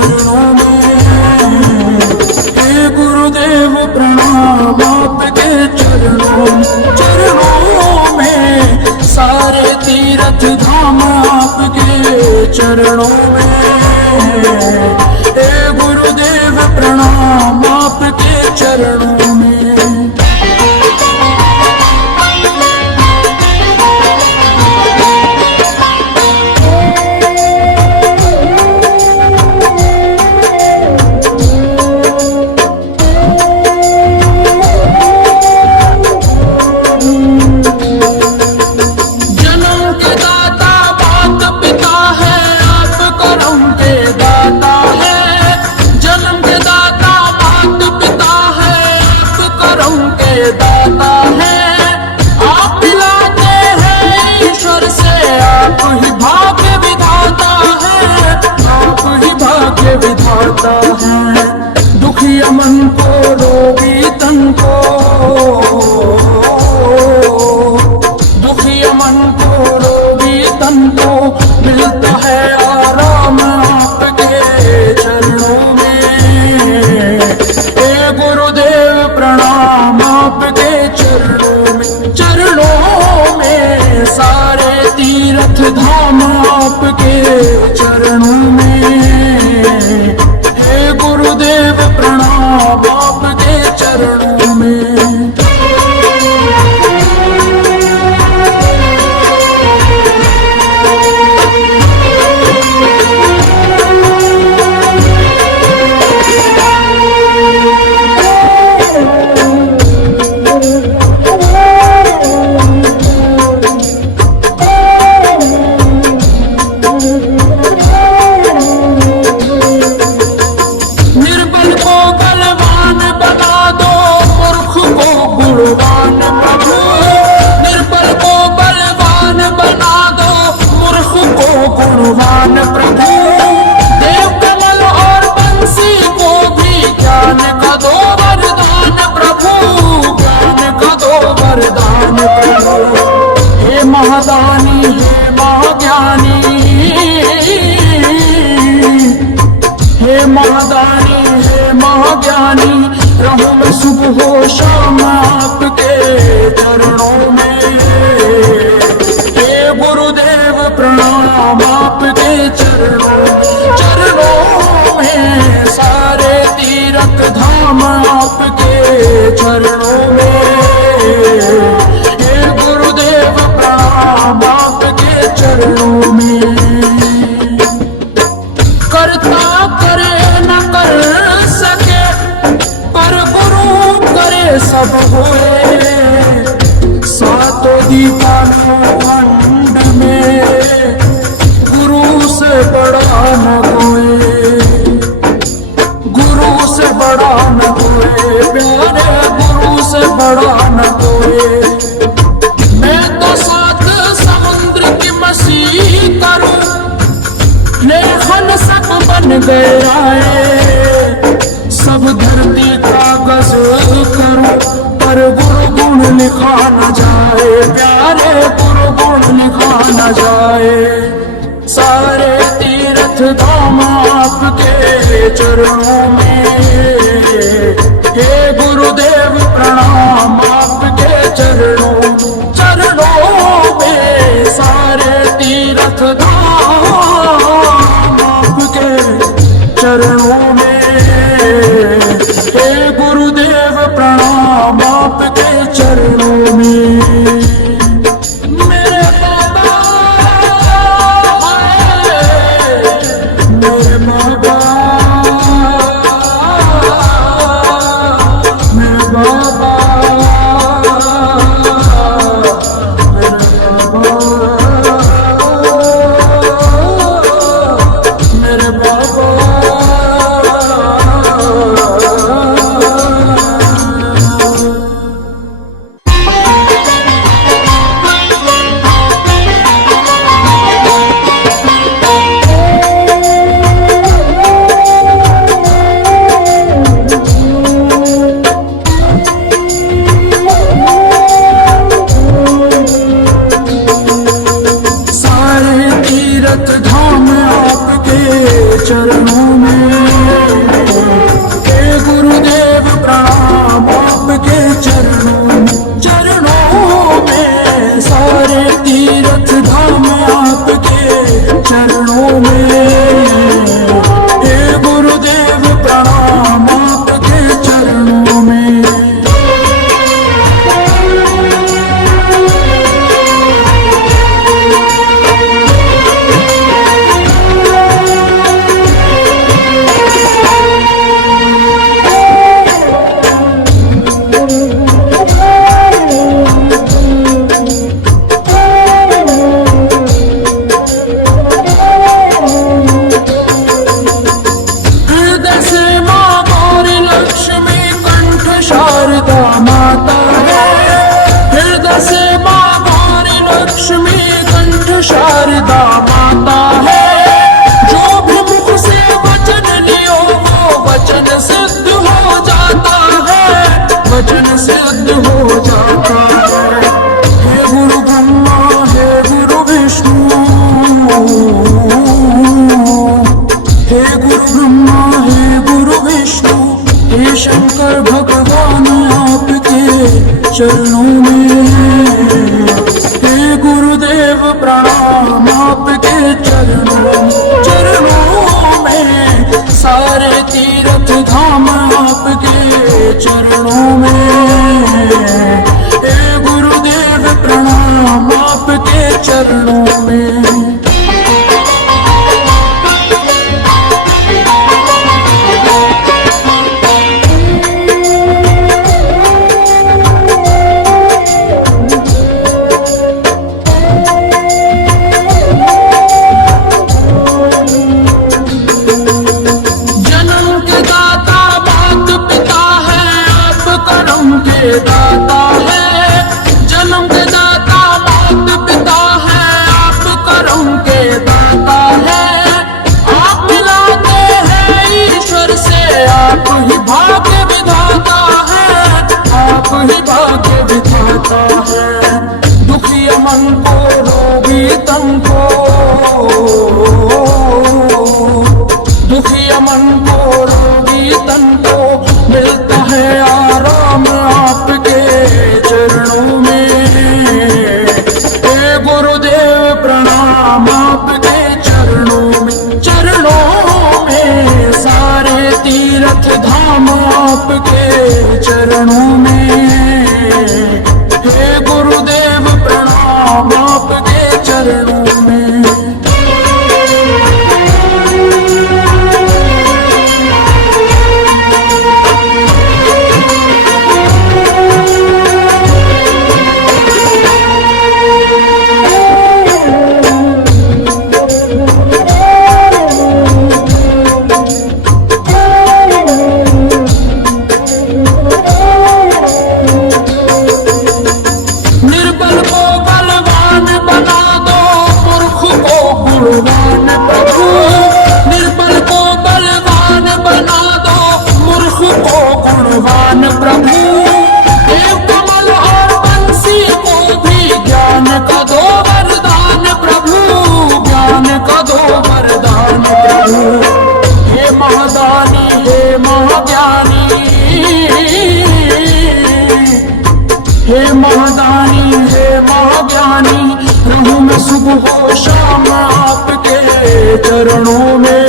चरणों में। हे गुरुदेव प्रणाम आपके चरणों में, सारे तीर्थ धाम आपके चरणों में। हे गुरुदेव प्रणाम आपके चरणों में। दाता है आप पिलाते हैं ईश्वर से, आप ही भाग्य विधाता है, आप ही भाग्य विधाता है। दुखिया मन को रोगी तन को, दुखिया मन को रोगी तन को मिलता है आराम आपके चरणों में। हे गुरुदेव प्रणाम आपके चरणों में, सारे तीर्थ धाम आपके चरणों में। हे गुरुदेव प्रणाम आपके चरणों में। गुणवान प्रभु देव कमल और बंसी को भी ज्ञान का दो वरदान प्रभु, ज्ञान का दो वरदान प्रभु। हे महादानी हे महाज्ञानी, हे महादानी हे महाज्ञानी, रहूं मैं सुबह हो शाम आपके चरणों में। हे गुरुदेव प्रणाम आपके चरणों में, सारे तीर्थ धाम आपके चरणों में। हे गुरुदेव प्रणाम आपके चरणों में। करता करे न कर सके, पर गुरु करे सब होए। सातों दीवानों खंड में गुरु से बड़ा न कोई, गुरु से बड़ा न कोई, प्यारे गुरु से बड़ा न कोई। मैं तो सात समुद्र की मसीह करूं, लेखन सब बन गए, सब धरती कागज करूं, पर गुरु गुण लिखा न जाए, प्यारे गुरु गुण लिखा न जाए। सारे तीर्थ धाम आपके चरणों में। हे गुरुदेव प्रणाम आपके चरणों में, सारे तीर्थ धाम आपके चरणों में। हे गुरुदेव प्रणाम आपके चरणों में। हे शंकर भगवान आपके चरणों में, हे गुरुदेव प्रणाम आपके चरणों में, सारे तीर्थ धाम आपके चरणों में, हे गुरुदेव प्रणाम आपके चरणों में। दाता है जन्म के दाता, माता पिता है आप करम के दाता है, आप मिलाते हैं ईश्वर से, आप ही भाग्य विधाता है, आप ही भाग्य विधाता है। दुखी मन को रोगी तन को, दुखी मन को रोगी तन को मिलता है आराम आपके चरणों में, हे गुरुदेव प्रणाम आपके चरणों में, सारे तीर्थ धाम आपके चरणों में, हे गुरुदेव प्रणाम आपके चरणों में। हे महादानी हे महाज्ञानी, रहूं मैं सुबह हो शाम आपके चरणों में,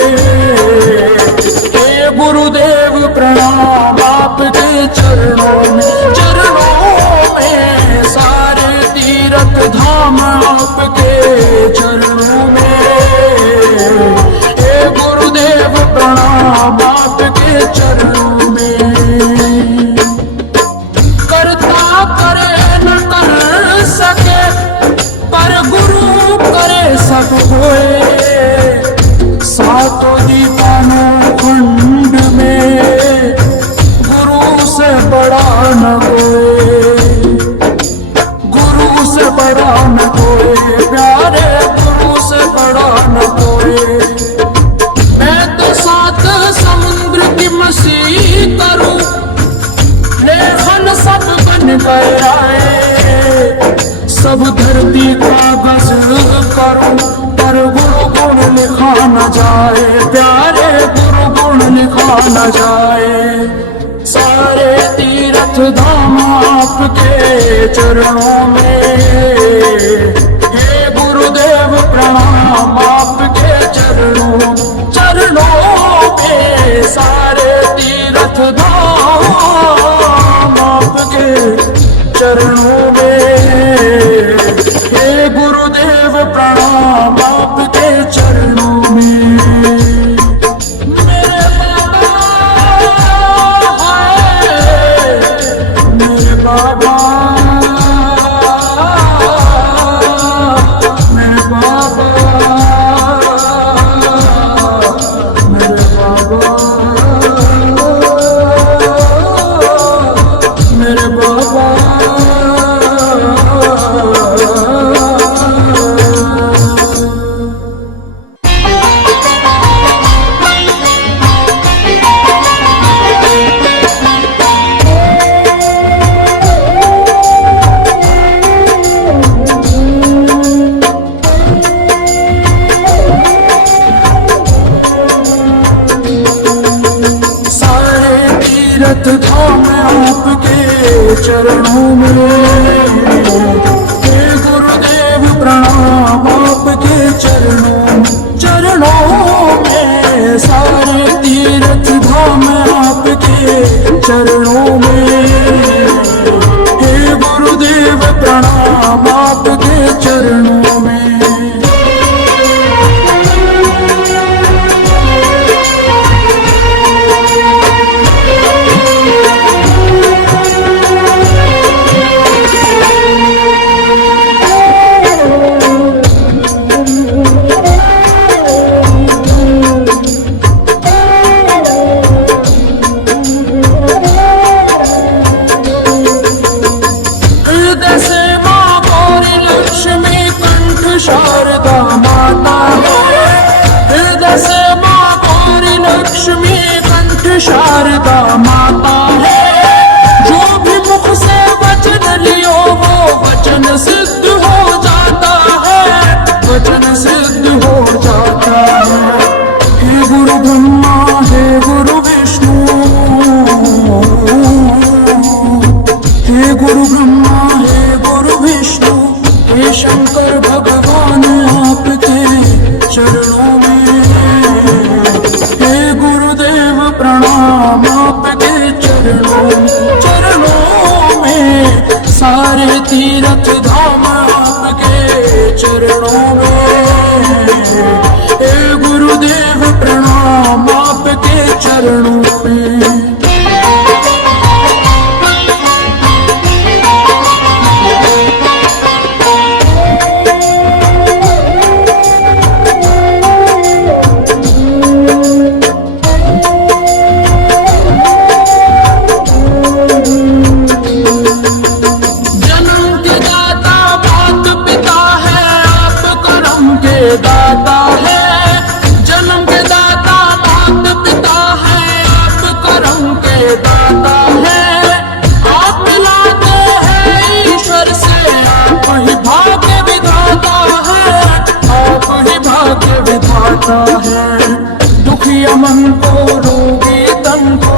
हे गुरुदेव प्रणाम आपके चरणों में, सारे तीर्थ धाम आपके चरणों में, हे गुरुदेव प्रणाम आपके चरणों में। सब होए सातों दीवानों खंड में, गुरु से बड़ा न कोई, गुरु से बड़ा न कोई, प्यारे गुरु से बड़ा न कोई। मैं तो सात समुद्र की मसीह करूं, लेखन सब बन कर आए, सब धरती कागज करूं, पर गुरु गुण लिखा न जाए, प्यारे गुरु गुण लिखा न जाए। सारे तीर्थ धाम आपके चरणों में, हे गुरुदेव प्रणाम आपके चरणों में, सारे तीर्थ धाम आपके चरणों में, हे गुरुदेव प्रणाम आपके चरणों में। मेरे बाबा है, मेरे बाबा तीर्थ धाम आपके चरणों में। हे गुरुदेव प्रणाम आपके चरणों में। सारे तीर्थ धाम आपके चरणों में। हे गुरुदेव प्रणाम आपके चरणों में। शारदा माता है हृदय से माँ गौरी लक्ष्मी कंठ शारदा माता है। जो भी मुख से वचन लियो वो वचन सिद्ध हो जाता है, वचन सिद्ध हो जाता है। हे गुरु ब्रह्मा हे गुरु विष्णु, हे गुरु ब्रह्मा हे गुरु विष्णु, हे शंकर भगवान आपके चरणों में। हे गुरुदेव प्रणाम आपके चरणों में। सारे तीर्थ धाम आपके चरणों में। हे गुरुदेव प्रणाम आपके चरणों में। दाता है जन्म के दाता, मात पिता है आप करम के दाता है। आप मिलाते हैं ईश्वर से, आप ही भाग्य विधाता है, आप ही भाग्य विधाता है। दुखिया मन को रोगी तन को,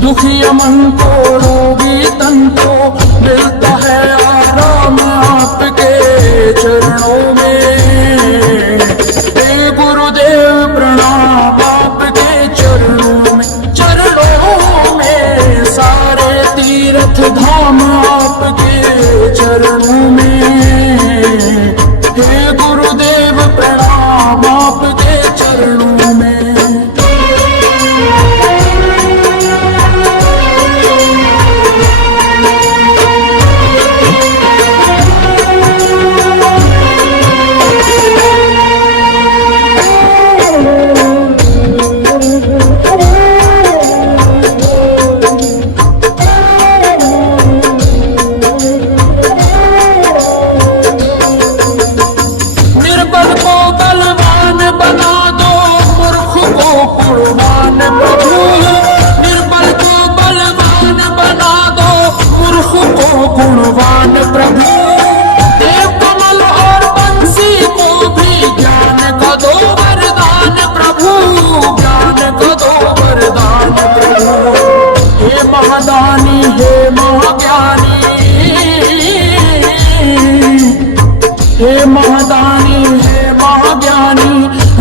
दुखिया मन को रोगी तन को मिलता है आराम आपके चरणों में। हे गुरुदेव प्रणाम आपके चरणों में। सारे तीर्थ धाम आपके चरणों में। हे गुरुदेव प्रणाम आपके चरणों में। गुणवान प्रभु देव कमल और बंसी को भी ज्ञान का दो वरदान प्रभु, ज्ञान का दो वरदान प्रभु। हे महादानी हे महाज्ञानी, हे महादानी हे महाज्ञानी,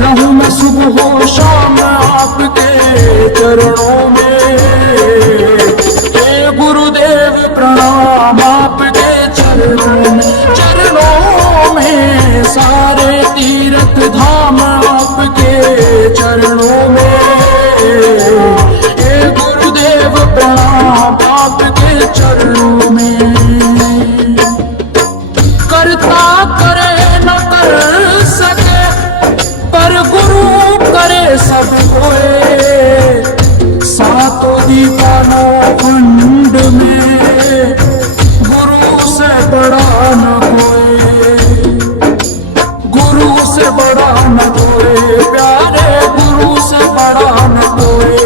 रहूं मैं सुबह हो शाम आपके चरणों में। हे गुरुदेव प्रणाम आपके चरणों में। सारे तीर्थ धाम आपके चरणों में। हे गुरुदेव प्रणाम आपके चरणों में। करता करे न कर सके पर गुरु करे सब कोई। सातों दीवानों कुंड में गुरु से बड़ा न कोई, गुरु से बड़ा न कोई, प्यारे गुरु से बड़ा न कोई।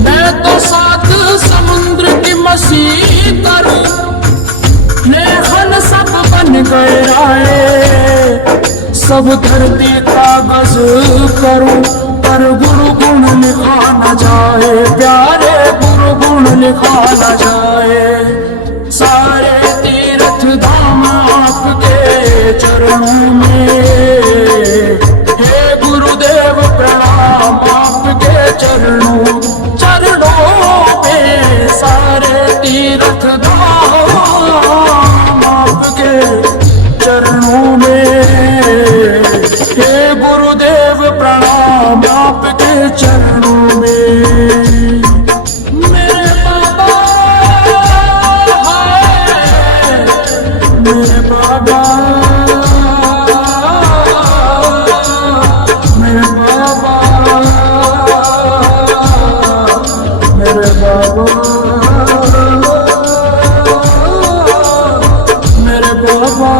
मैं तो सात समुद्र की मसीह करूं, लेखन सब बन गए आए, सब धरती कागज करूं पर गुरु गुण लिखा न जाए, प्यारे गुरु गुण लिखा न जाए। सारे तीर्थ धाम आपके चरणों में, हे गुरुदेव प्रणाम आपके चरणों में। सारे तीर्थ धाम आपके चरणों में, हे गुरुदेव प्रणाम आपके चरणों में। मेरे बाबा हाय, मेरे बाबा, मेरे बाबा, मेरे बाबा, मेरे बाबा।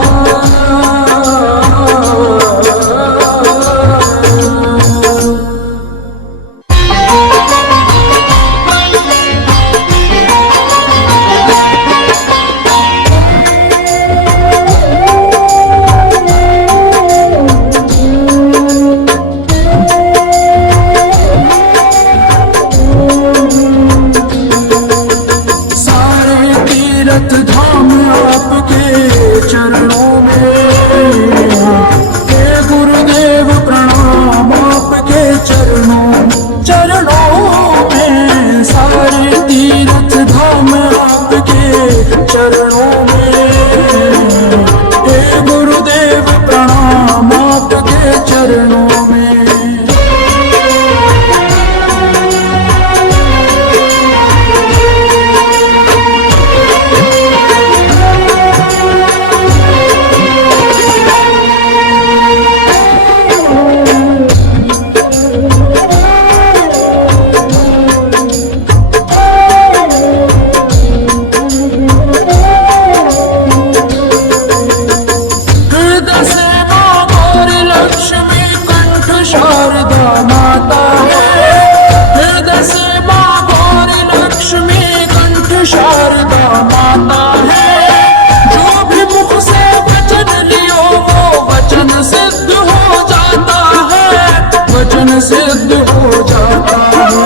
सिद्ध हो जाता है।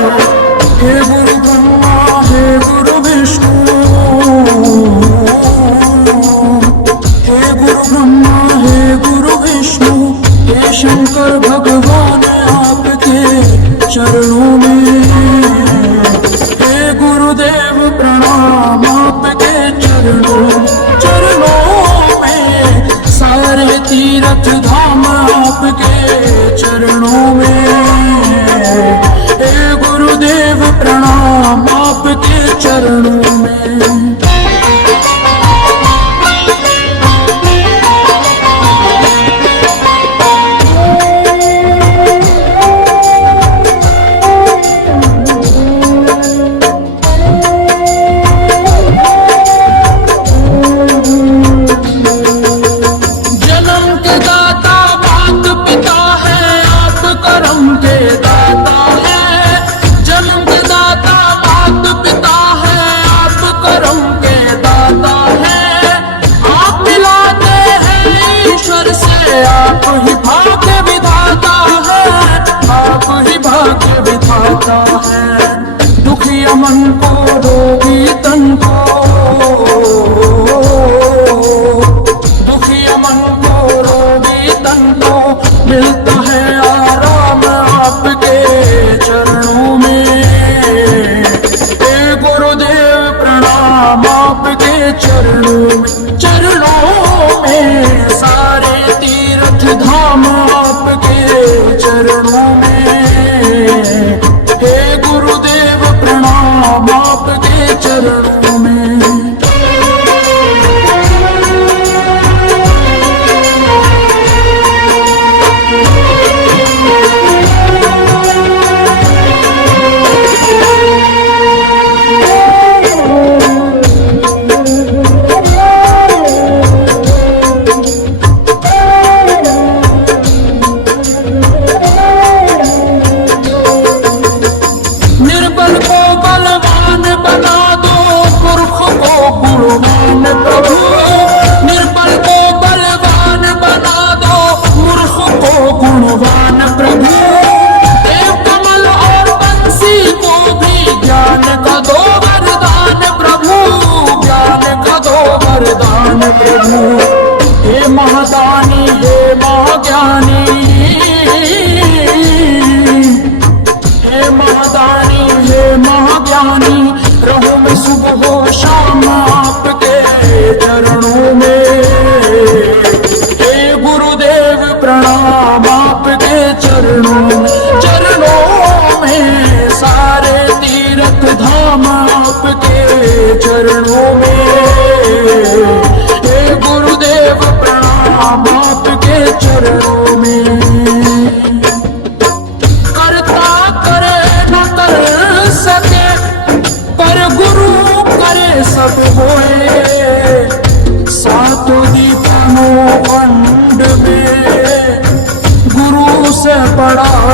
हे गुरु ब्रह्मा, हे गुरु विष्णु, हे गुरु ब्रह्मा, हे गुरु विष्णु, हे शंकर भगवान आपके चरणों में। हे गुरुदेव प्रणाम आपके चरणों में। सारे तीर्थ धाम आपके चरणों में। हे गुरुदेव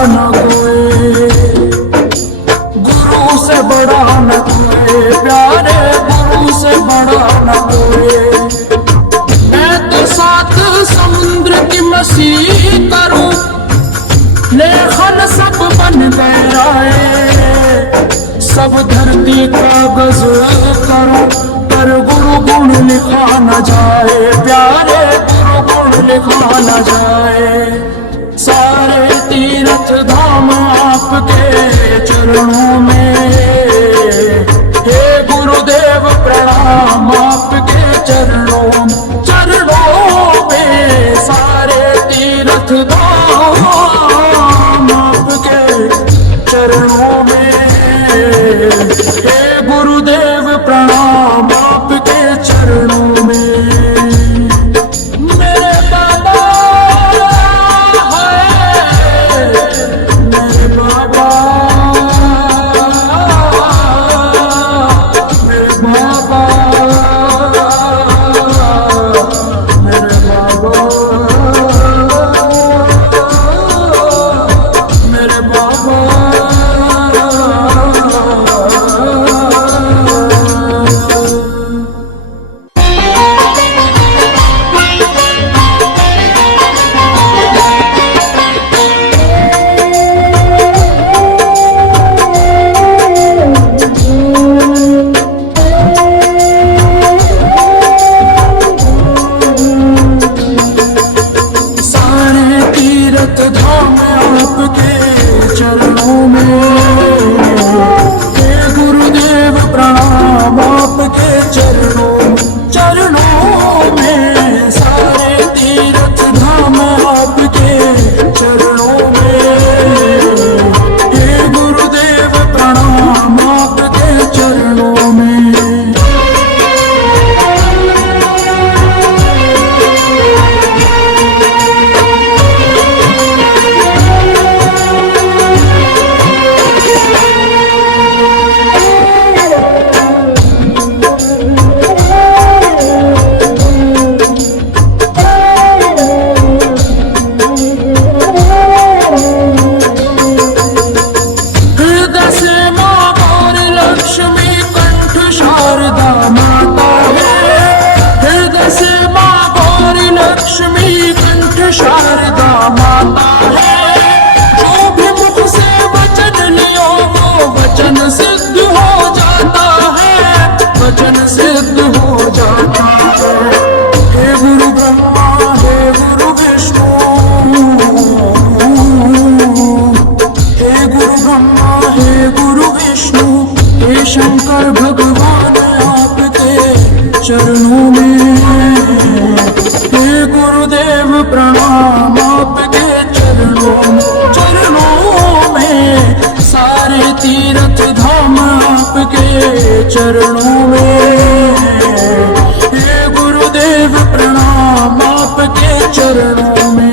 न कोई, गुरु से बड़ा न कोई, प्यारे गुरु से बड़ा न कोई। मैं तो सात समुद्र की मसीह करूं, लेखन सब बन गए, सब धरती कागज करूं, पर गुरु गुण लिखा न जाए, प्यारे गुरु गुण लिखा न जाए। सारे तीर्थ धाम आपके चरणों में, हे गुरुदेव प्रणाम आपके चरणों में, सारे तीर्थ धाम आपके चरणों में, हे गुरुदेव प्रणाम आपके चरणों में। मेरे बाबा है, मेरे बाबा, मेरे बाबा, मेरे बाबा, मेरे बाबा। शंकर भगवान आपके चरणों में, हे गुरुदेव प्रणाम आपके चरणों में, सारे तीर्थ धाम आपके चरणों में, हे गुरुदेव प्रणाम आपके चरणों में।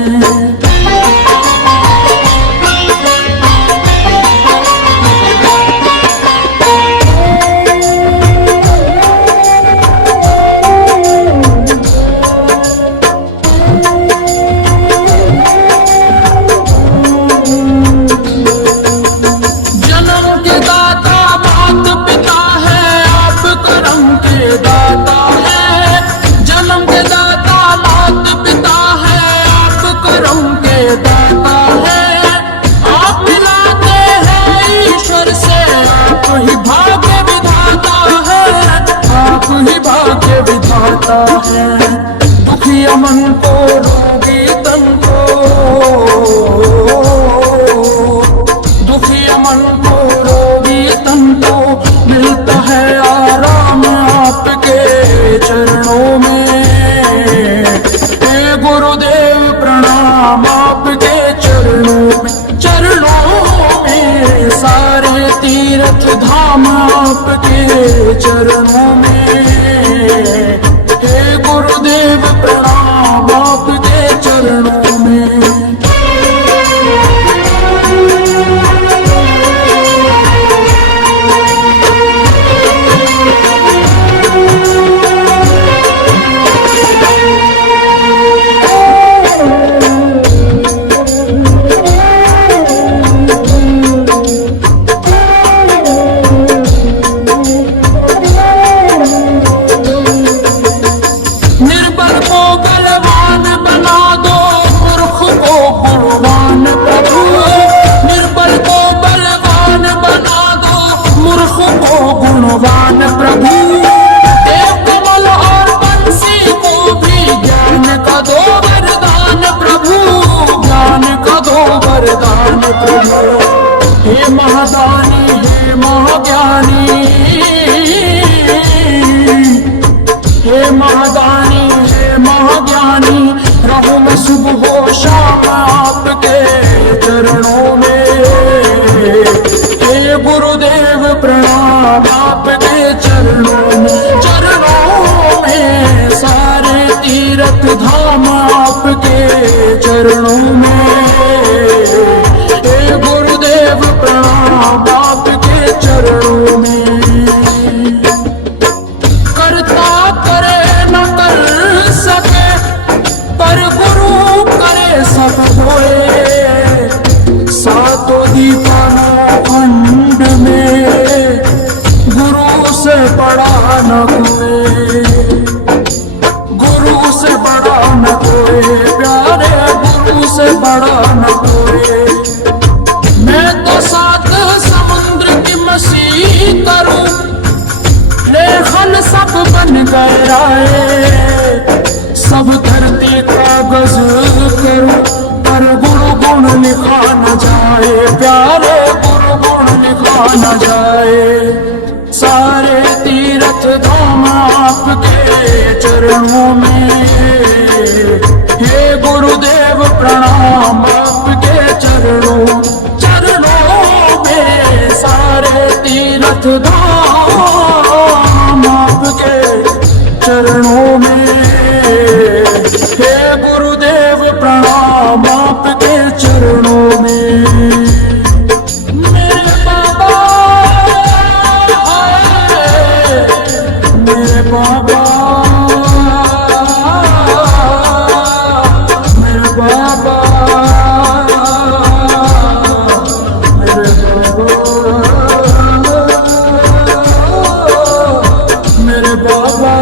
दुखिया मन को रोगी तन को, दुखिया मन को रोगी तन को, मिलता है आराम आपके चरणों में, हे गुरुदेव प्रणाम आपके चरणों में, सारे तीर्थ धाम आपके चरणों में, हे गुरुदेव प्रणाम आपके चरणों में। लहराए। सब धरती कागज करो पर गुरु गुण लिखा न जाए, प्यारे गुरु गुण लिखा न जाए। सारे तीर्थ धाम आपके चरणों में, हे गुरुदेव प्रणाम आपके चरणों चरणों में। सारे तीर्थ धाम आपके चरणों में, हे गुरुदेव प्रणाम आपके चरणों में। मेरे बाबा, मेरे बाबा, मेरे बाबा, मेरे बाबा, मेरे बाबा।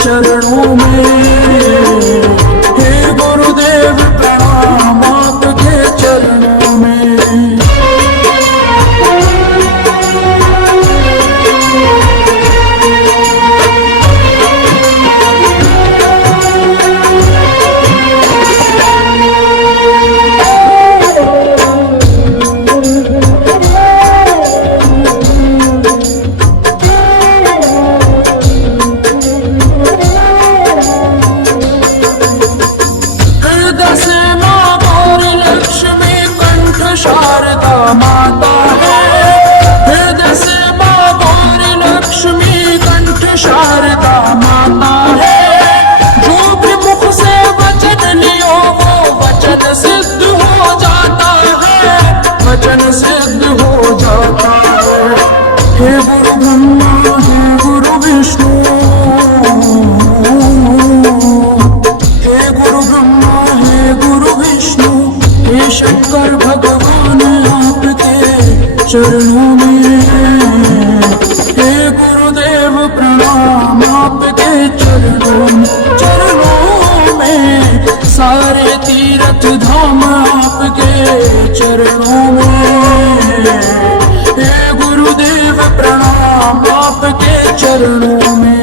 चरणों में, हे गुरुदेव प्रणाम आपके चरणों में। शारदा माता है, हृदय से माँ गौरी लक्ष्मी कंठ शारदा माता है। जो भी मुख से वचन लियो वो वचन सिद्ध हो जाता है, वचन सिद्ध हो जाता है। हे गुरु ब्रह्मा, हे गुरु विष्णु, हे गुरु ब्रह्मा, हे गुरु विष्णु, हे शंकर भगवान आपके चरणों में, हे गुरुदेव प्रणाम आपके चरणों में। सारे तीर्थ धाम आपके चरणों में, हे गुरुदेव प्रणाम आपके चरणों में।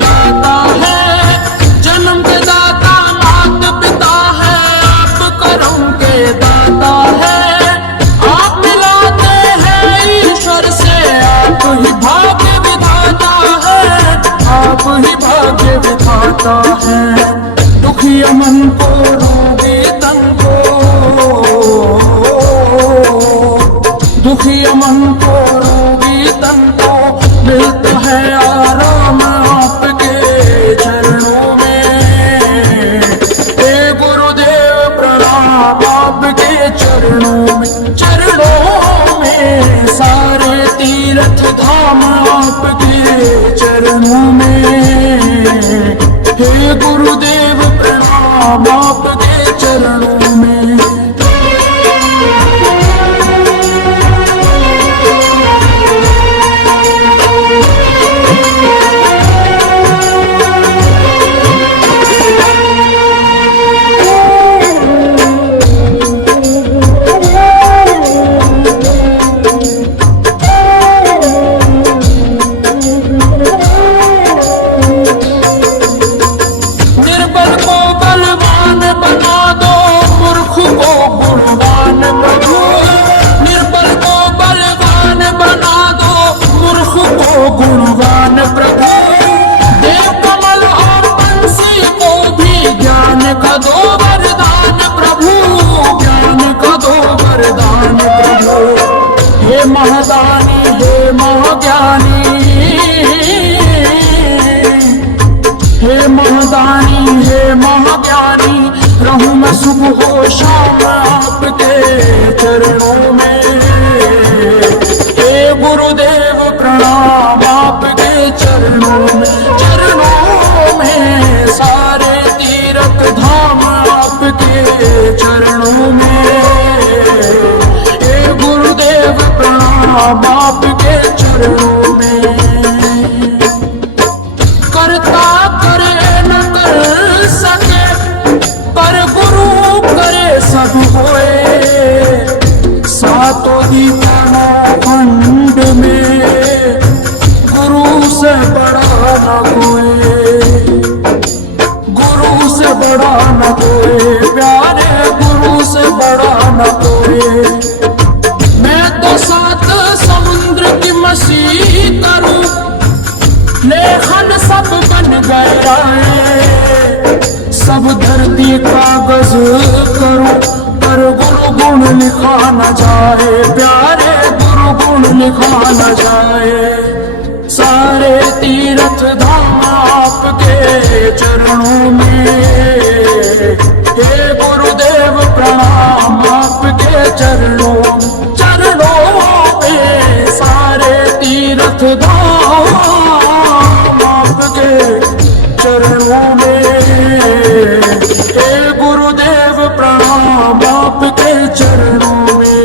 दाता है जन्म के दाता, मात पिता है आप करम के दाता है। आप मिलाते हैं ईश्वर से, आप ही भाग्य विधाता है, आप ही भाग्य विधाता है। दुखी मन को रोगी तन को, दुखी मन को रोगी तन को मिलता है आराम आपके चरणों में। हे गुरुदेव प्रणाम आपके चरणों में, चरणों में। सारे तीर्थ धाम आपके चरणों में, हे गुरुदेव प्रणाम आपके चरणों में। निर्बल को बलवान का दो वरदान प्रभु, ज्ञान का दो वरदान प्रभु। हे महादानी हे महाज्ञानी, हे महादानी हे महाज्ञानी, रहूं मैं सुबह हो शाम आपके चरणों में। हे गुरुदेव प्रणाम आपके चरणों में, चरणों में सारे तीर्थ धाम आपके चरणों में। हे गुरुदेव प्रणाम आपके चरणों में। करता करे न कर सके, पर गुरु करे सब होए। सातों दीवानों खंड में गुरु से बड़ा न कोई, गुरु से बड़ा न कोई, प्यारे गुरु से बड़ा न कोई। मैं तो सात समुद्र की मसीह करूं, लेखन सब बन गया है। सब धरती कागज करूं, पर गुरु गुण लिखा न जाए, प्यारे गुरु गुण लिखा न जाए। सारे तीर्थ धाम आपके चरणों में। हे गुरुदेव प्रणाम आपके चरणों, चरणों में सारे तीर्थ धाम आपके चरणों में। हे गुरुदेव प्रणाम आपके चरणों में।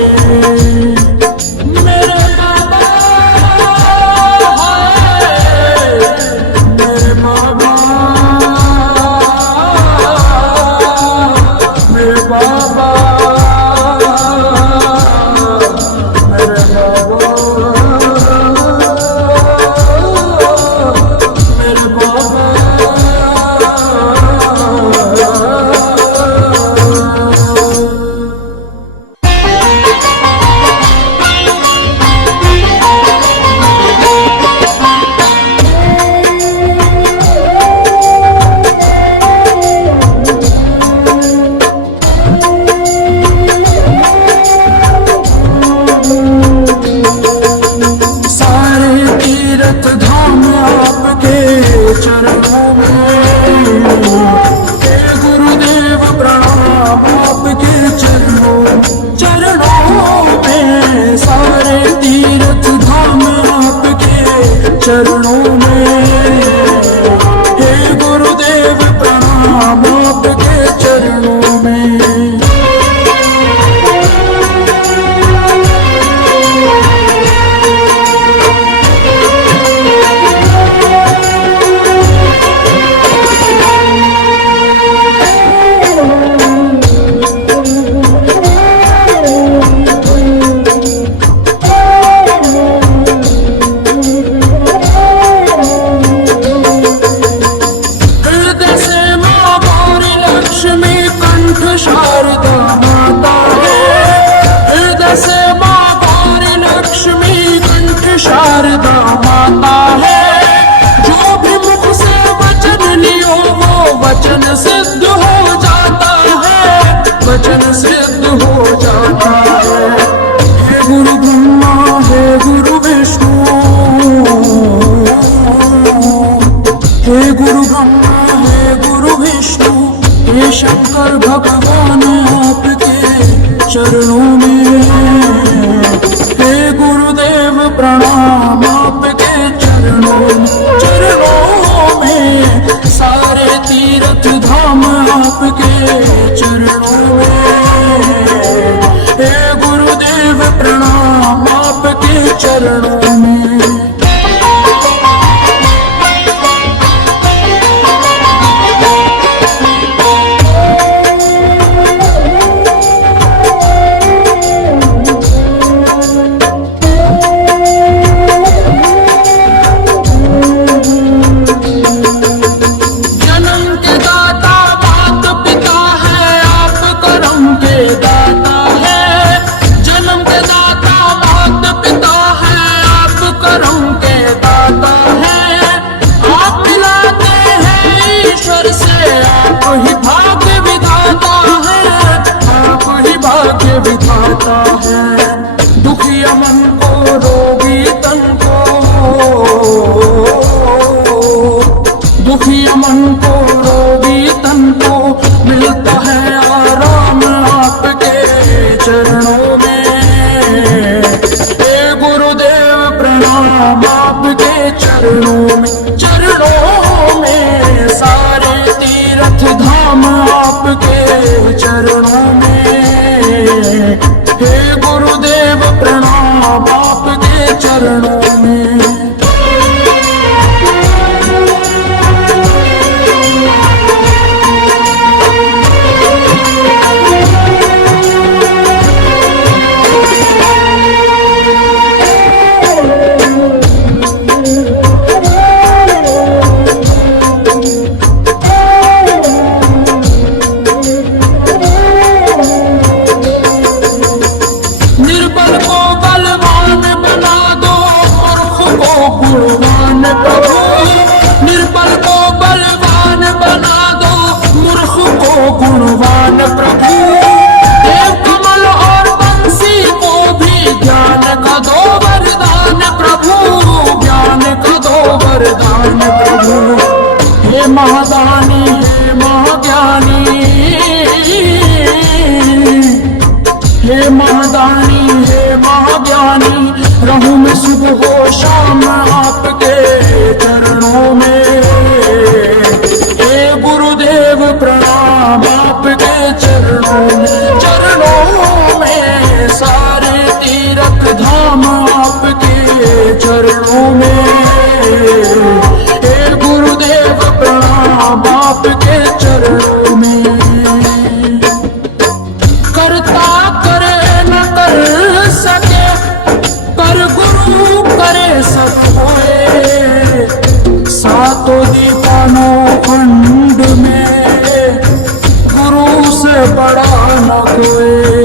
मेरे बाबा मेरे बाबा, मेरे बाबा, मेरे बाबा, मेरे बाबा। चरणों में। हे गुरुदेव प्रणाम आपके चरणों, चरणों में सारे तीर्थ धाम आपके चरणों में। हे गुरुदेव प्रणाम आपके चरणों में। शारदा माता है, हृदय से माँ गौरी लक्ष्मी कंठ शारदा माता है। जो भी मुख से वचन लियो वो वचन सिद्ध हो जाता है, वचन सिद्ध हो जाता है। हे गुरु ब्रह्मा हे गुरु विष्णु, हे गुरु ब्रह्मा हे गुरु विष्णु, हे शंकर भगवान आपके चरणों में। हे गुरुदेव प्रणाम आपके चरणों में, चरणों में सारे तीर्थ धाम आपके चरणों में। हे गुरुदेव प्रणाम आपके चरणों में। प्रणाम आपके चरणों में सारे तीर्थ धाम आपके चरणों में। हे गुरुदेव प्रणाम आपके चरणों में। गुणवान प्रभु देव कमल और बंसी को भी ज्ञान का दो वरदान प्रभु, ज्ञान का दो वरदान प्रभु। हे महादानी हे महाज्ञानी, हे महादानी हे महाज्ञानी, रहूं मैं सुबह हो शाम आपके चरणों में। हे गुरुदेव प्रणाम आपके चरणों में सारे तीर्थ धाम आपके चरणों में। हे गुरुदेव प्रणाम आपके चरणों में। करता करे न कर सके, पर गुरु करे सब होए। सातों दीवानों खंड में गुरु से बड़ा न कोई,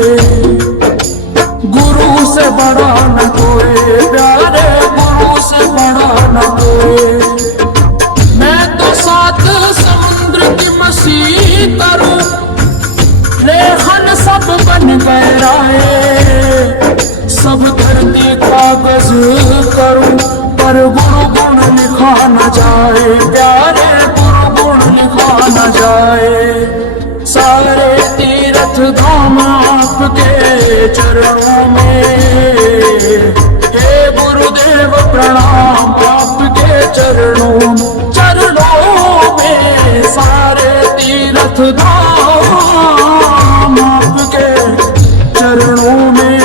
गुरु से बड़ा न कोई, प्यारे गुरु से बड़ा न कोई। मैं तो सात समुद्र की मसीह करूं, लेखन सब बन गए राय। सब धरती कागज करूं, पर गुरु गुण लिखा न जाए, प्यारे गुरु गुण लिखा न जाए। सारे तीर्थ धाम आपके चरणों में। हे गुरुदेव प्रणाम आपके चरणों में सारे तीर्थ धाम आपके चरणों में।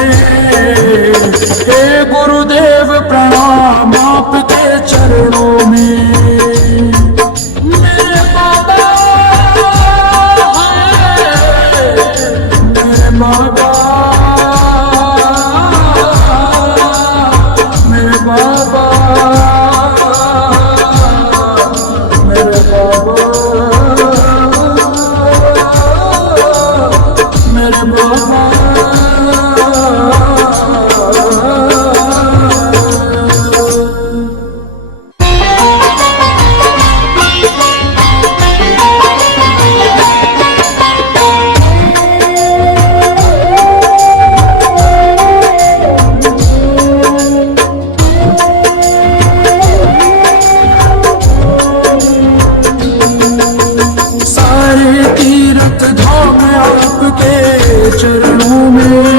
हे गुरुदेव प्रणाम आपके चरणों में। मेरे बाबा बाबा मेरे बाबा मेरे बाबा मेरे बाबा। चरणों में।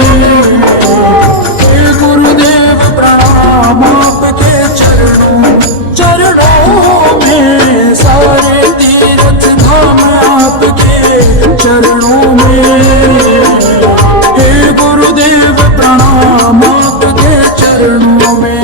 हे गुरुदेव प्रणाम आपके चरणों में सारे तीर्थ धाम आपके चरणों में। हे गुरुदेव प्रणाम आपके चरणों में।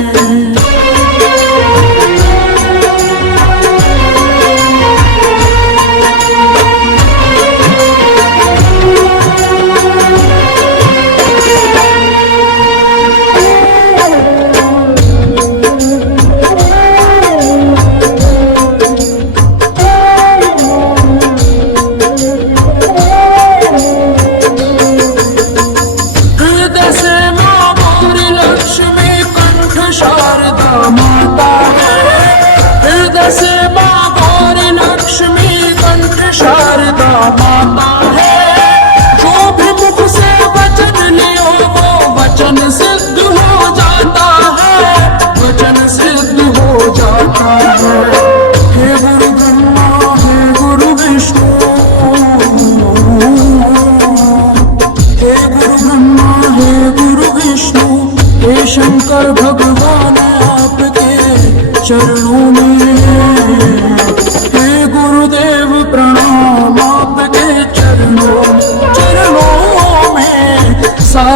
शंकर भगवान आपके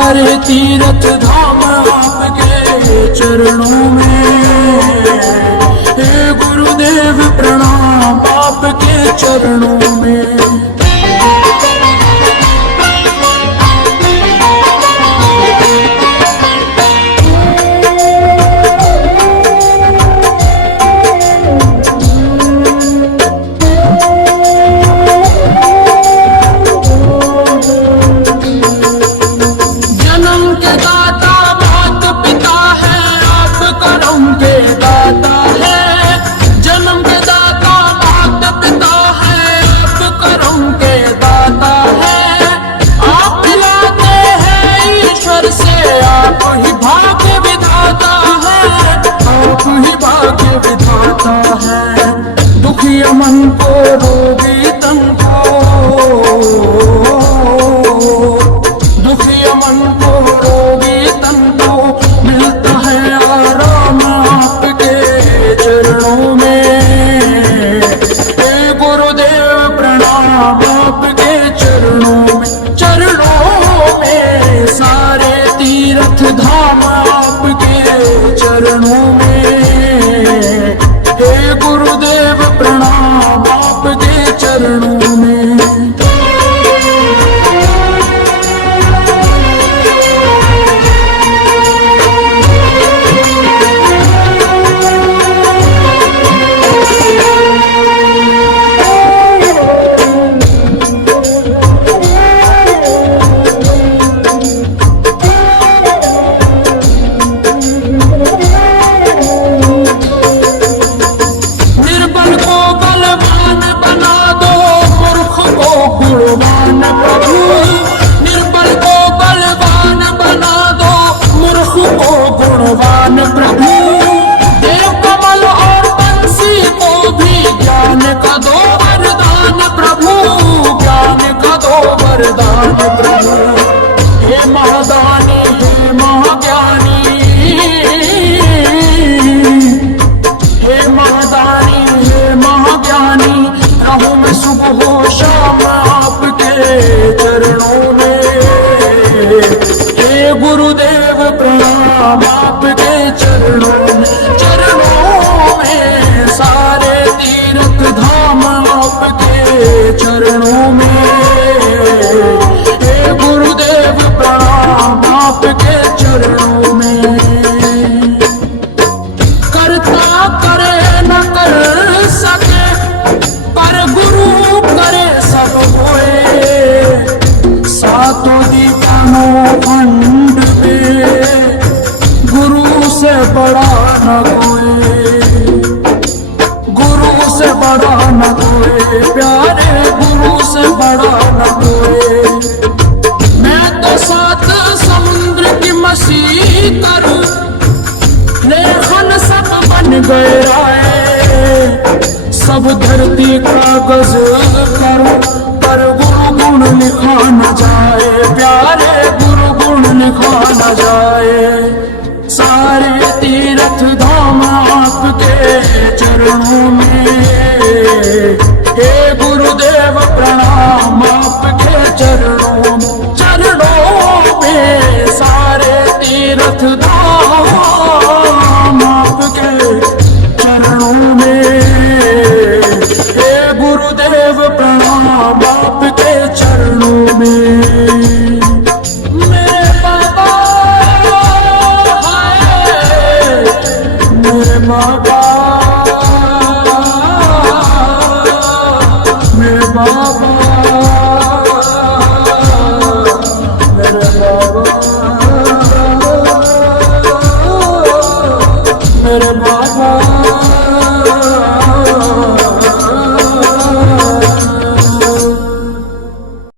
सारे तीर्थ धाम आपके चरणों में। हे गुरुदेव प्रणाम आपके चरणों में। दुखिया मन को रोगी तन को, दुखिया मन को रोगी तन को मिलता है आराम आपके चरणों में। हे गुरुदेव प्रणाम आपके चरणों में। चरणों में सारे तीर्थ धाम आपके चरणों में। हे गुरुदेव प्रणाम आपके चरणों में। गुणवान प्रभु निर्बल को बलवान बना दो, मूर्ख को गुणवान प्रभु। देव कमल और बंसी को भी ज्ञान का दो वरदान प्रभु, ज्ञान का दो वरदान प्रभु। हे महादानी हे महाज्ञानी, हे महादानी हे महाज्ञानी, रहूं मैं सुबह हो शाम आपके चरणों में। हे गुरुदेव प्रणाम आपके चरणों में। चरणों में सारे तीर्थ धाम आपके चरणों में। हे गुरुदेव प्रणाम आपके चरणों में। करता करे न कर सके पर गुरु करे सब होए। सातों दीवानों खंड में गुरु से बड़ा न कोई, गुरु से बड़ा न कोई, प्यारे गुरु से बड़ा न कोई। मैं तो सात समुद्र की मछली करूं, लेखन सब बन गए आए। सब धरती कागज करूं पर गुरु गुण लिखा न जाए, प्यारे गुरु गुण लिखा न जाए। सारे तीर्थ धाम आपके चरणों में। हे गुरुदेव प्रणाम आपके चरणों में। चरणों में सारे तीर्थ धाम आपके चरणों में। हे गुरुदेव प्रणाम आपके चरणों में। मेरे बाबा हाय, मेरे बाबा, मेरे बाबा।